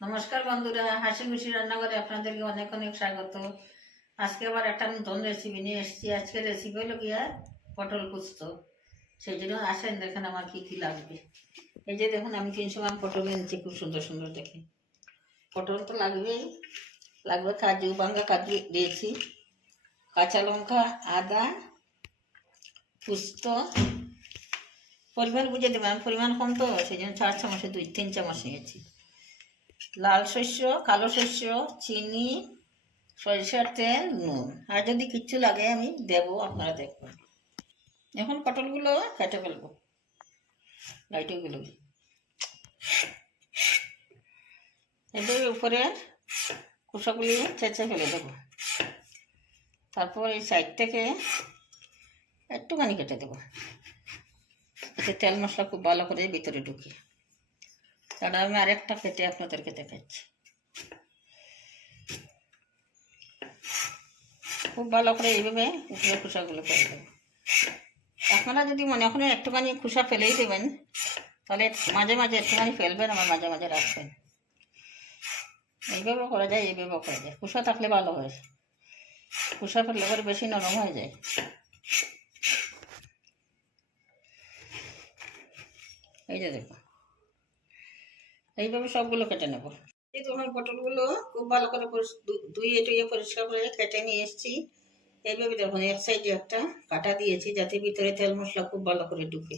নমস্কার বন্ধুরা, হাসি খুশি রান্নাঘরে আপনাদেরকে অনেক অনেক স্বাগত। আজকে আবার একটা নতুন রেসিপি নিয়ে এসেছি। আজকে রেসিপি হলো গিয়া পটল পোস্ত। সেই জন্য আসেন দেখেন আমার কি কি লাগবে। এই যে দেখুন, আমি 300 গ্রাম পটল এনেছি, খুব সুন্দর সুন্দর দেখে। পটল তো লাগবেই, লাগবে কাজু, বাঙ্গা কাজু দিয়েছি, কাঁচা লঙ্কা, আদা, পোস্ত। পরিমাণ বুঝে দেবেন, পরিমাণ কম তো সেই জন্য 4 চামচে 2-3 চামচ নিয়েছি। লাল শস্য, কালো শস্য, চিনি, সরিষার তেল, নুন। আর যদি কিচ্ছু লাগে আমি দেবো, আপনারা দেখবেন। এখন পটলগুলো কেটে ফেলবো, লাইটগুলো এদের উপরে খোসাগুলি চেঁচে ফেলে দেবো। তারপর এই সাইড থেকে একটুখানি কেটে দেবো, এতে তেল মশলা খুব ভালো করে ভিতরে ঢুকি। তারপর আমি আরেকটা কেটে আপনাদেরকে দেখাচ্ছি। খুব ভালো করে এইভাবে উপরে খোসাগুলো ফেলে দেবো। আপনারা যদি মনে করেন একটুখানি খোসা ফেলেই দেবেন, তাহলে মাঝে মাঝে একটুখানি ফেলবেন, আমার মাঝে মাঝে রাখবেন। এইভাবেও করা যায়, এইভাবেও করা যায়। খোসা থাকলে ভালো হয়, খোসা ফেললে পরে বেশি নরম হয়ে যায়। এই যে দেখো, এইভাবে সবগুলো কেটে নেব। এই তোমার পটলগুলো খুব ভালো করে ধুয়ে টুয়ে পরিষ্কার করে কেটে নিয়ে এসেছি। এইভাবে দেখুন, এক সাইডে একটা কাটা দিয়েছি যাতে ভিতরে তেল মশলা খুব ভালো করে ঢুকে।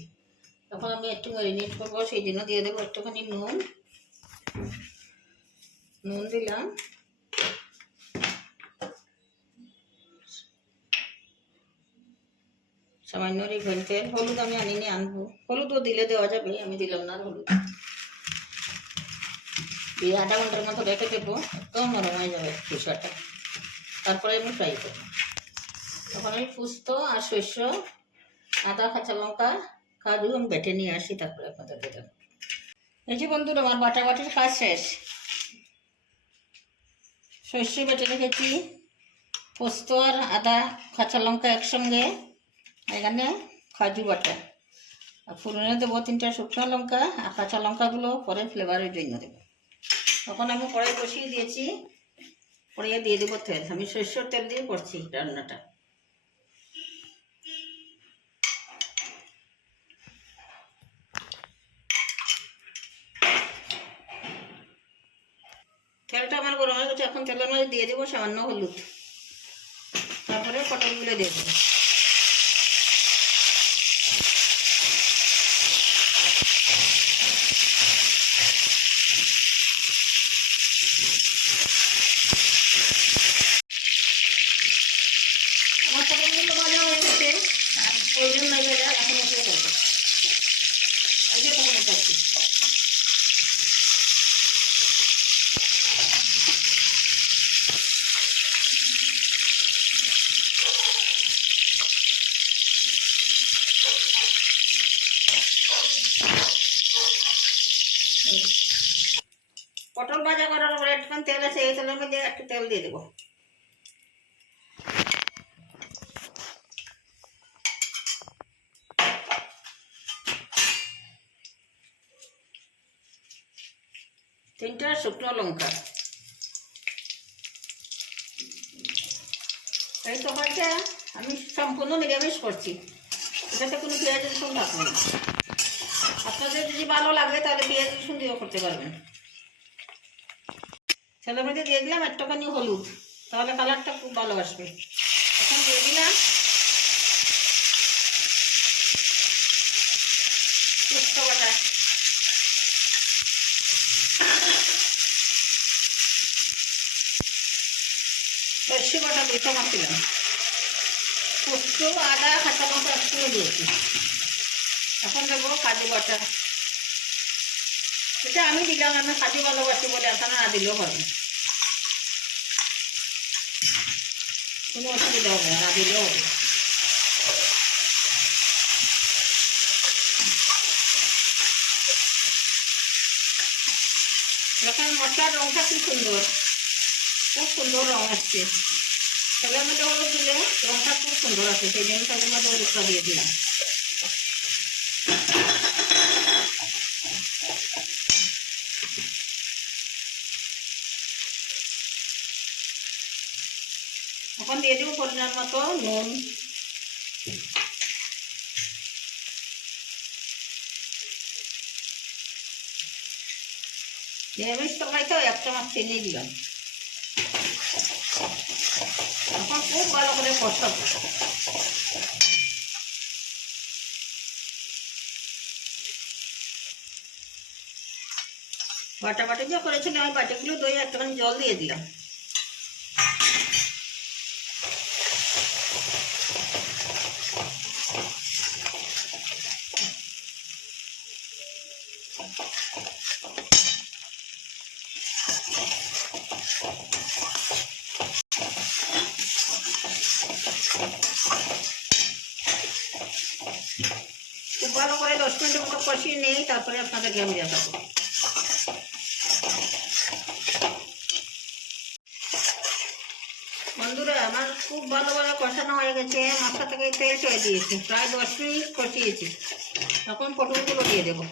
এখন আমি একটু ম্যারিনেট করবো, সেই জন্য দিয়ে দেবো একটুখানি নুন। নুন দিলাম, সামান্য রিফাইন তেল। হলুদ আমি আনিনি, আনবো। হলুদও দিলে দেওয়া যাবে, আমি দিলাম না হলুদ। দিয়ে আধা ঘন্টার মতো রেখে দেবো, একদম নরম হয়ে যাবে খোসাটা। তারপরে আমি ফ্রাই করবো। তখন আমি পোস্ত আর শস্য, আদা, কাঁচা লঙ্কা, কাজু আমি বেটে নিয়ে আসি, তারপরে আপনাদেরকে দেবো। এই যে বন্ধুরা, আমার বাটাবাটির কাজ শেষ। শস্য বেটে রেখেছি, পোস্ত আর আদা, কাঁচা লঙ্কা একসঙ্গে, এখানে কাজু বাটা। আর ফোড়নে দেবো 3টা শুকনো লঙ্কা, আর কাঁচা লঙ্কাগুলো পরে ফ্লেভারের জন্য দেবো। তখন আমি কড়াই বসিয়ে দিয়েছি, কড়াইয়ে দিয়ে দেবো তেল। আমি সরষের তেল দিয়ে করছি রান্নাটা। তেলটা আমার গরম হয়ে গেছে, এখন তেলের মধ্যে দিয়ে দেবো সামান্য হলুদ, তারপরে পটলগুলো দিয়ে দেবো। আমার পটলগুলো ভাজা হয়ে গেছে, আর প্রয়োজন নাই ভাজা, এখন উঠে করবো। এই যে তখন করছি। পটল ভাজা করার পরে একটুখানি তেল আছে, এই তেলের মধ্যে একটু তেল দিয়ে দেবো। তিনটা শুকনো লঙ্কা। এই তরকারিটা আমি সম্পূর্ণ নিরামিষ করছি, এটাতে কোনো পেঁয়াজ রসুন থাকবে না। আপনাদের যদি ভালো লাগে তাহলে পেঁয়াজ রসুন দিয়েও করতে পারবেন। তেলের মধ্যে দিয়ে দিলাম একটুখানি হলুদ, তাহলে কালারটা খুব ভালো আসবে। এখন দিয়ে দিলাম পোস্ত বাটা। সরষে বাটা 2 চামচ দিলাম। পোস্ত, আদা, কাঁচা লঙ্কা একসঙ্গে দিয়েছি। এখন দেবো কাজু বাটা। এটা আমি দিলাম, আমি কাজু ভালোবাসি বলে, আপনারা না দিলেও হবে, কোনো অসুবিধা হবে না দিলেও হবে। দেখেন মশলার রঙটা কি সুন্দর, খুব সুন্দর রঙ আসছে। তেলের মধ্যে হলুদ দিলে রঙটা খুব সুন্দর আসে, সেই জন্য তেলের মধ্যে হলুদটা দিয়ে দিলাম। এখন দিয়ে দেবো পরিমাণ মতো নুন, নিরামিষ তরকারিতেও 1 চামচ চিনি দিলাম। এখন খুব ভালো করে কষাবো। বাটাবাটি যে করেছিলাম ওই বাটিগুলো দই একটুখানি জল দিয়ে দিলাম। খুব ভালো করে 10 মিনিটের মতো কষিয়ে নিই, তারপরে আপনাদেরকে আমি দেখাবো। বন্ধুরা আমার খুব ভালোভাবে কষানো হয়ে গেছে, মশলা থেকে তেল ছেড়ে দিয়েছি, প্রায় 10 মিনিট কষিয়েছি। এখন পটলগুলো দিয়ে দেবো।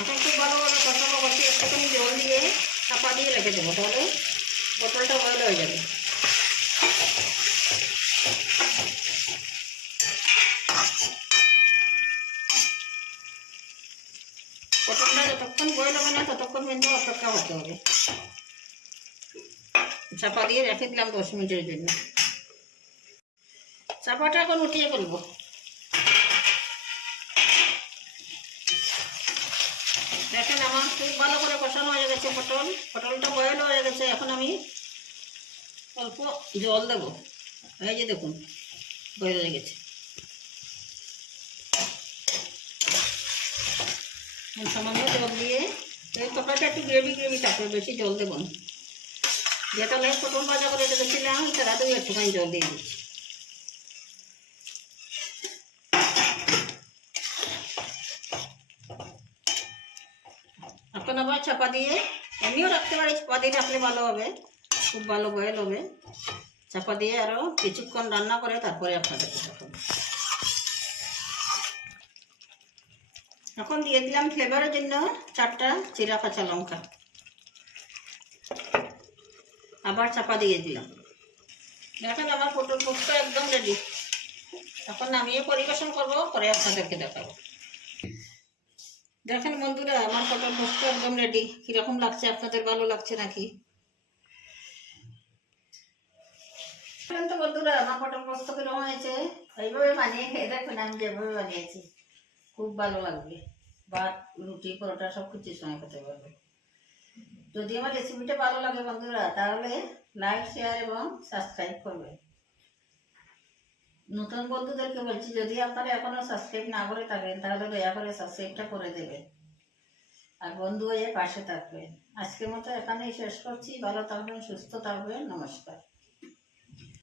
এখন খুব ভালোভাবে কষানো কষিয়ে একটুখানি জল দিয়ে চাপা দিয়ে রেখে দেবো, তাহলে পটলটা বয়েল হয়ে যাবে। পটলটা যতক্ষণ বয়েল হবে না ততক্ষণ কিন্তু অপেক্ষা করতে হবে। চাপা দিয়ে রেখে দিলাম 10 মিনিটের জন্য। চাপাটা এখন উঠিয়ে ফেলবো। দেখেন আমার খুব ভালো করে কষানো হয়ে গেছে, পটলটা বয়েল হয়ে গেছে। এখন আমি অল্প জল দেবো। এই যে দেখুন বয়েল হয়ে গেছে। সামান্য জল দিয়ে এই তরকারিটা একটু গ্রেভি থাকবে, বেশি জল দেবো না। যেটা লাগে পটল ভাজা করে রেখেছিলাম তারাতেই একটুখানি জল দিয়ে দিচ্ছি। এখন আবার চাপা দিয়ে, এমনিও রাখতে পারি, চাপা দিয়ে রাখলে ভালো হবে, খুব ভালো বয়েল হবে। চাপা দিয়ে আরও কিছুক্ষণ রান্না করে তারপরে আপনাদেরকে দেখাবো। এখন দিয়ে দিলাম ফ্লেভারের জন্য 4টা চিরা কাঁচা লঙ্কা, আবার চাপা দিয়ে দিলাম। দেখেন আমার পটল পোস্ত একদম রেডি। এখন নামিয়ে পরিবেশন করবো, পরে আপনাদেরকে দেখাবো। দেখেন বন্ধুরা আমার পটল পোস্ত একদম রেডি। কিরকম লাগছে আপনাদের, ভালো লাগছে নাকি? তো বন্ধুরা আমার পটল পোস্ত কিরকম হয়েছে এইভাবে বানিয়ে খেয়ে দেখুন, আমি যেভাবে বানিয়েছি খুব ভালো লাগবে। ভাত, রুটি, পরোটা সব কিছুর সঙ্গে খেতে পারবে। যদি আমার রেসিপিটা ভালো লাগে বন্ধুরা তাহলে লাইক, শেয়ার এবং সাবস্ক্রাইব করবেন। নতুন বন্ধুদেরকে বলছি, যদি আপনারা এখনো সাবস্ক্রাইব না করে থাকেন তাহলে দয়া করে সাবস্ক্রাইবটা করে দেবেন আর বন্ধু হয়ে পাশে থাকবেন। আজকের মতো এখানেই শেষ করছি। ভালো থাকবেন, সুস্থ থাকবেন, নমস্কার।